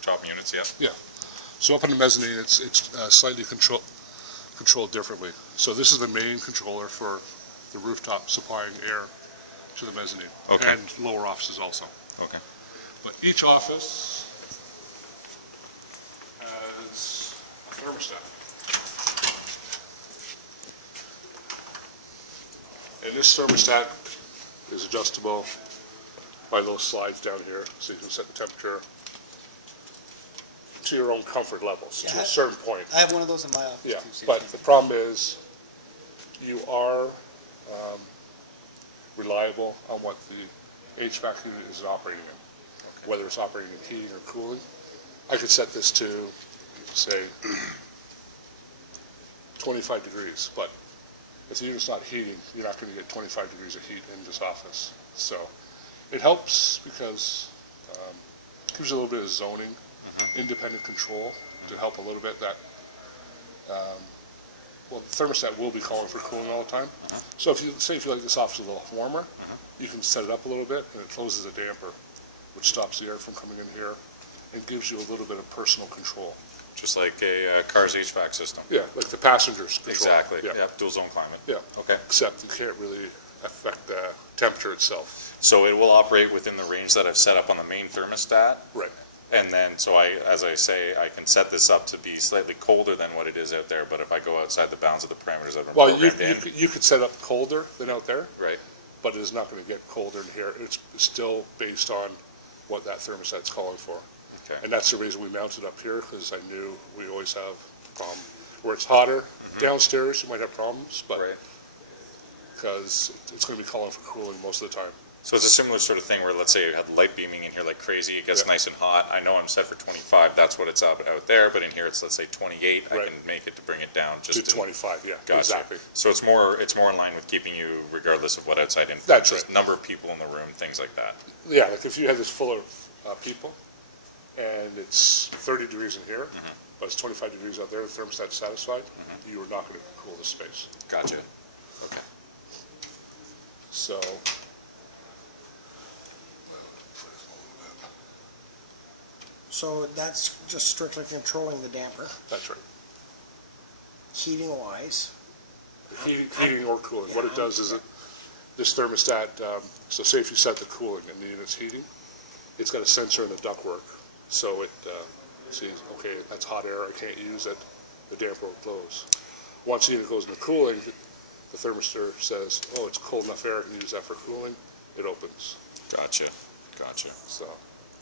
rooftop units, yeah. Yeah. So up on the mezzanine, it's slightly controlled differently. So this is the main controller for the rooftop supplying air to the mezzanine. Okay. And lower offices also. Okay. But each office has a thermostat. And this thermostat is adjustable by little slides down here, so you can set the temperature to your own comfort levels, to a certain point. I have one of those in my office Yeah, too. but the problem is you are reliable on what the HVAC unit is operating in, whether it's operating in heating or cooling. I could set this to, say, 25 degrees, but if the unit's not heating, you're not going to get 25 degrees of heat in this office. So it helps because it gives you a little bit of zoning, independent control to help a little bit. That well, the thermostat will be calling for cooling all the time. So if you like this office a little warmer, you can set it up a little bit, and it closes the damper, which stops the air from coming in here and gives you a little bit of personal control. Just like a car's HVAC system. Yeah, like the passenger's control. Exactly. Yeah. Yeah. Dual zone climate. Yeah. Okay. Except you can't really affect the temperature itself. So it will operate within the range that I've set up on the main thermostat. Right. And then, so as I say, I can set this up to be slightly colder than what it is out there, but if I go outside the bounds of the parameters that are programmed you could set up colder than out there, right? but it is not going to get colder in here. It's still based on what that thermostat's calling for. Okay. And that's the reason we mounted up here, because I knew we always have a problem. Where it's hotter, downstairs you might have problems, but Right. because it's going to be calling for cooling most of the time. So it's a similar sort of thing where, let's say you had light beaming in here like crazy, it gets Yeah. nice and hot. I know I'm set for 25, that's what it's out there, but in here it's, let's say, 28. I Right. can make it to bring it down To just to 25, yeah, Gotcha. exactly. So it's more in line with keeping you regardless of what outside influence. That's right. Number of people in the room, things like that. Yeah, like if you had this full of people, and it's 30 degrees in here, but it's 25 degrees out there, the thermostat's satisfied, you are not going to cool the space. Gotcha. Okay. So, So that's just strictly controlling the damper. that's right. Heating wise, Heating or cooling. What it does is this thermostat, so say if you set the cooling and the unit's heating, it's got a sensor in the ductwork. So it sees, okay, that's hot air, I can't use it, the damper will close. Once the unit goes into cooling, the thermistor says, oh, it's cold enough air, I can use that for cooling, it opens. Gotcha. Gotcha. So